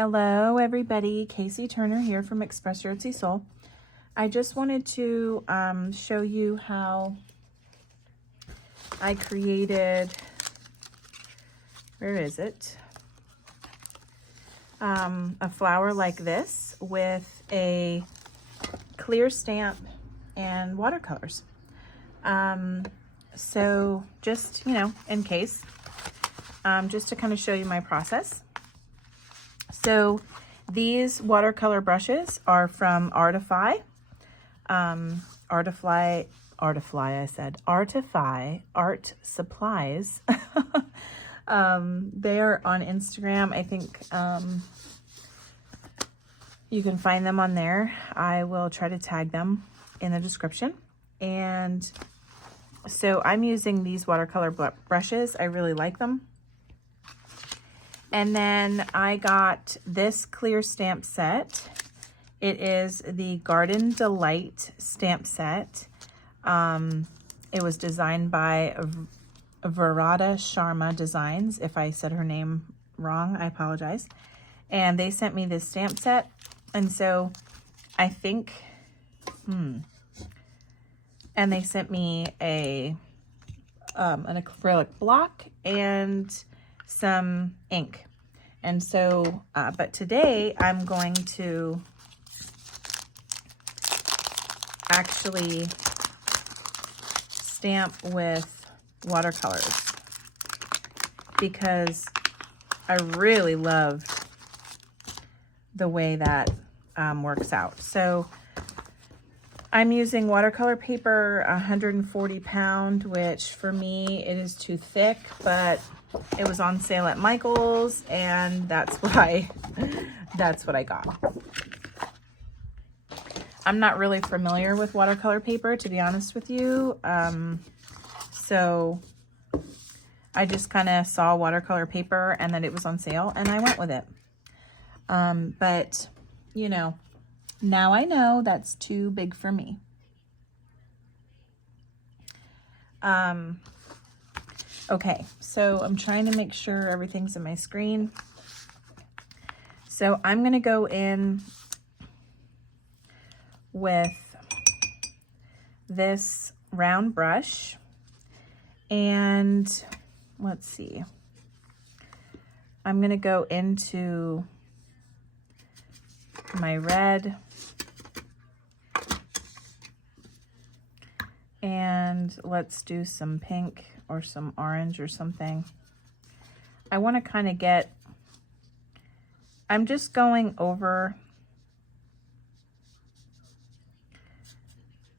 Hello everybody, Casey Turner here from Express Your Itsy Soul. I just wanted to show you how I created, where is it? A flower like this with a clear stamp and watercolors. So just, in case, just to kind of show you my process. So these watercolor brushes are from Artify. Artify Art Supplies. They are on Instagram. I think you can find them on there. I will try to tag them in the description. And so I'm using these watercolor brushes. I really like them. And then I got this clear stamp set. It is the Garden Delight stamp set. It was designed by Varada Sharma Designs. If I said her name wrong, I apologize. And they sent me this stamp set. And so I think, and they sent me an acrylic block and some ink. And so, but today I'm going to actually stamp with watercolors because I really love the way that works out. So I'm using watercolor paper, 140 pound, which for me, it is too thick, but it was on sale at Michael's and that's what I got. I'm not really familiar with watercolor paper, to be honest with you. So I just kind of saw watercolor paper and that it was on sale and I went with it. But now I know that's too big for me. Okay, so I'm trying to make sure everything's in my screen. So I'm going to go in with this round brush and let's see. I'm going to go into my red and let's do some pink or some orange or something. I want to kind of get, I'm just going over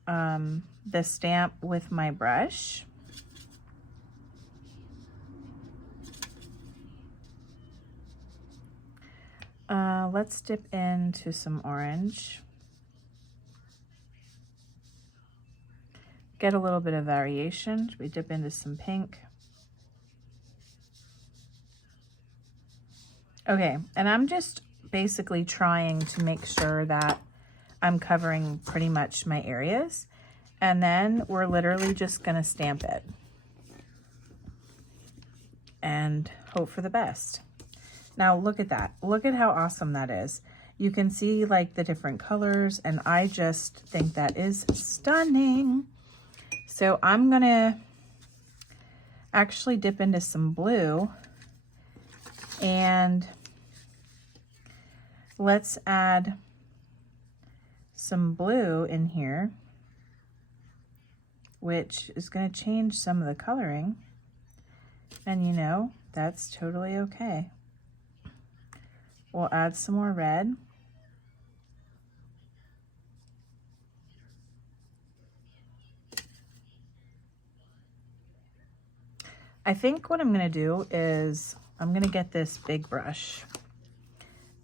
the stamp with my brush. Let's dip into some orange. Get a little bit of variation. We dip into some pink. Okay, and I'm just basically trying to make sure that I'm covering pretty much my areas. And then we're literally just gonna stamp it and hope for the best. Now look at that. Look at how awesome that is. You can see like the different colors and I just think that is stunning. So I'm gonna actually dip into some blue and let's add some blue in here, which is going to change some of the coloring. And that's totally okay. We'll add some more red. I think what I'm going to do is I'm going to get this big brush.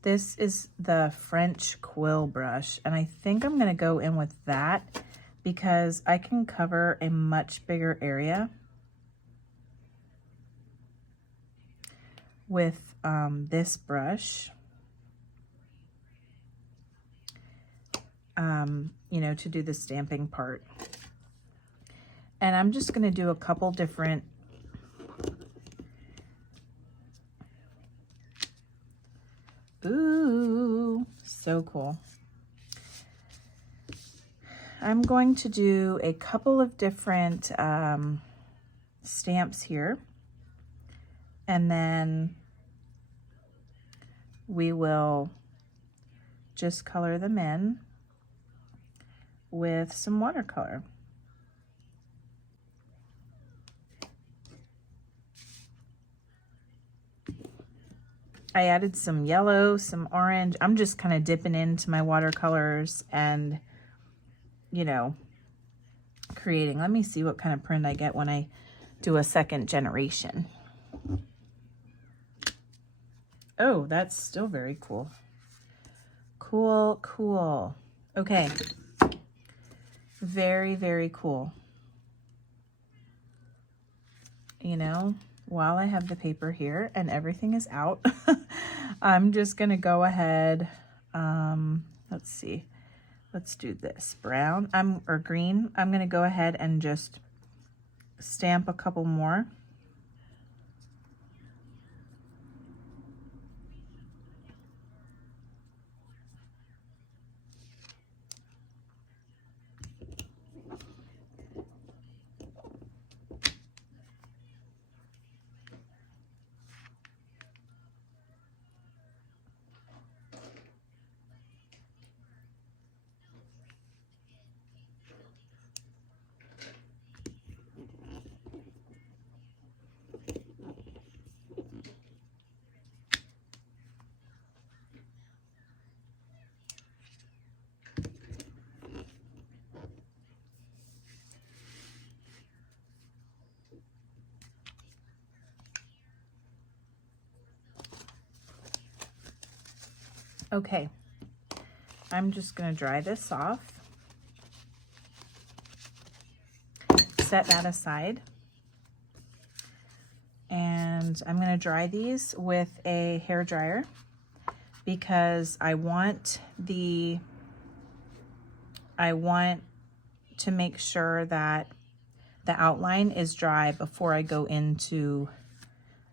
This is the French quill brush, and I think I'm going to go in with that because I can cover a much bigger area with this brush, to do the stamping part. And I'm just going to do a couple different Ooh, so cool. I'm going to do a couple of different stamps here, and then we will just color them in with some watercolor. I added some yellow, some orange. I'm just kind of dipping into my watercolors and, you know, creating. Let me see what kind of print I get when I do a second generation. Oh, that's still very cool. Cool, cool. Okay. Very, very cool. You know, while I have the paper here and everything is out, I'm just gonna go ahead, let's see, let's do this brown, or green. I'm gonna go ahead and just stamp a couple more. Okay, I'm just gonna dry this off, set that aside, and I'm gonna dry these with a hair dryer because I want to make sure that the outline is dry before I go into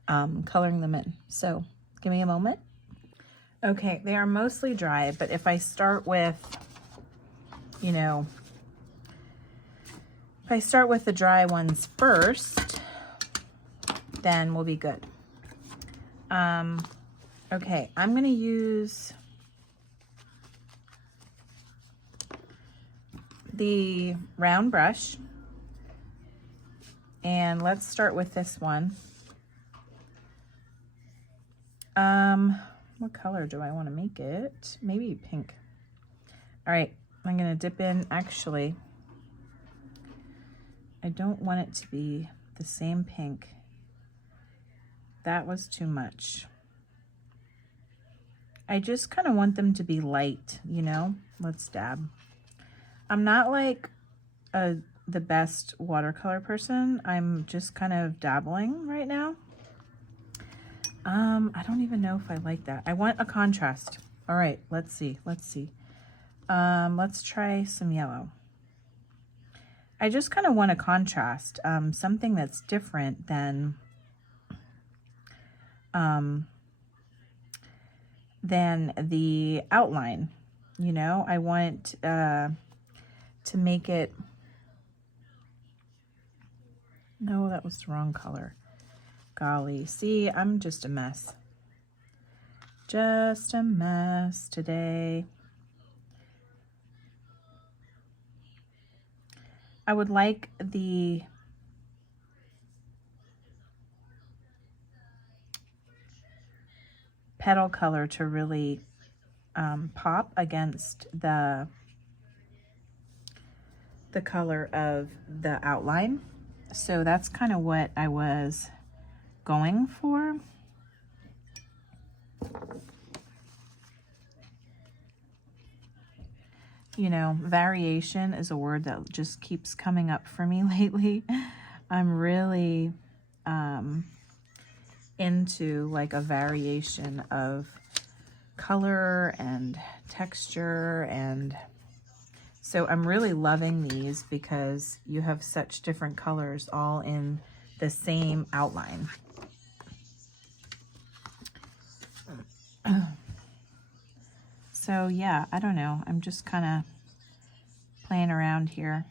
coloring them in. So give me a moment. Okay, they are mostly dry, but if I start with, you know, if I start with the dry ones first, then we'll be good. Okay, I'm gonna use the round brush, and let's start with this one. What color do I want to make it? Maybe pink. All right, I'm gonna dip in. Actually, I don't want it to be the same pink. That was too much. I just kind of want them to be light, you know? Let's dab. I'm not like the best watercolor person. I'm just kind of dabbling right now. I don't even know if I like that. I want a contrast. All right, let's see. Let's try some yellow. I just kind of want a contrast, something that's different than the outline. You know, I want to make it, no, that was the wrong color. Golly, see, I'm just a mess. Just a mess today. I would like the petal color to really pop against the color of the outline. So that's kind of what I was going for. You know, variation is a word that just keeps coming up for me lately. I'm really into like a variation of color and texture, and so I'm really loving these because you have such different colors all in the same outline. So yeah, I don't know. I'm just kind of playing around here.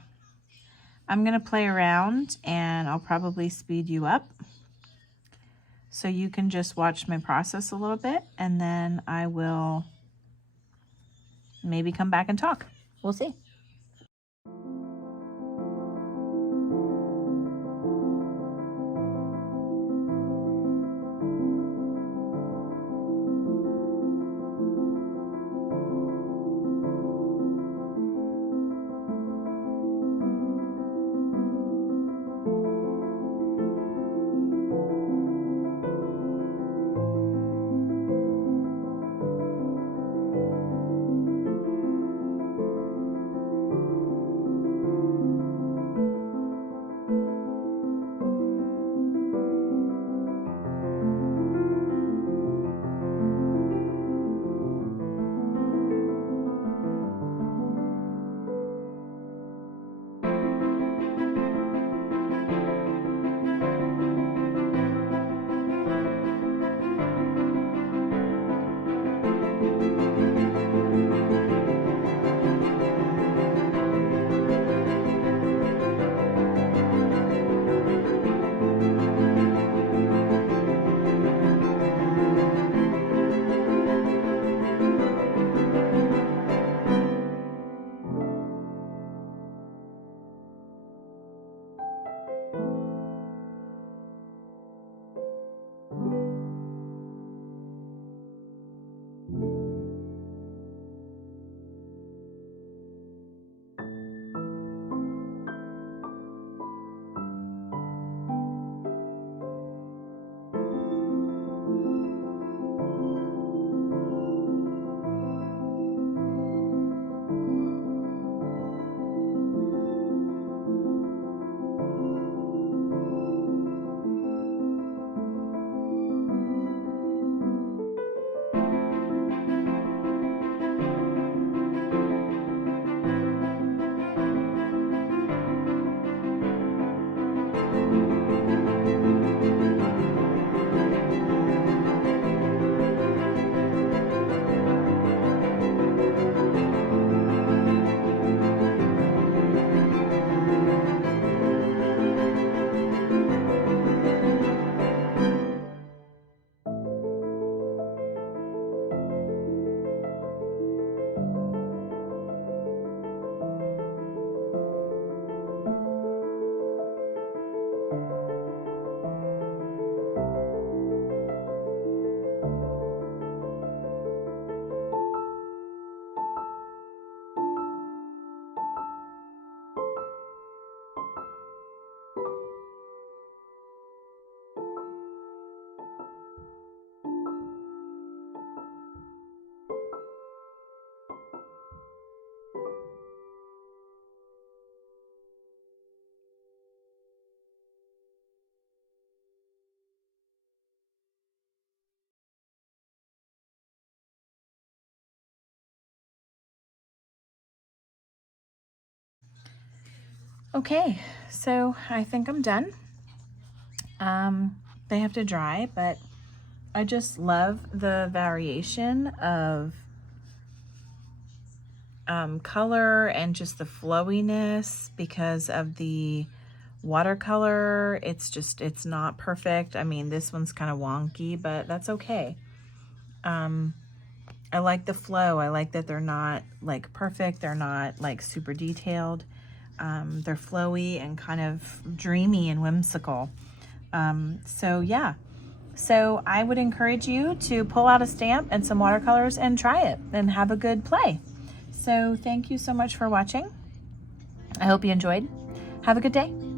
I'm going to play around and I'll probably speed you up so you can just watch my process a little bit, and then I will maybe come back and talk. We'll see. Okay, so I think I'm done. They have to dry, but I just love the variation of color and just the flowiness because of the watercolor. It's not perfect. I mean, this one's kind of wonky, but that's okay. I like the flow. I like that they're not like perfect. They're not like super detailed. They're flowy and kind of dreamy and whimsical. So yeah. So I would encourage you to pull out a stamp and some watercolors and try it and have a good play. So thank you so much for watching. I hope you enjoyed. Have a good day.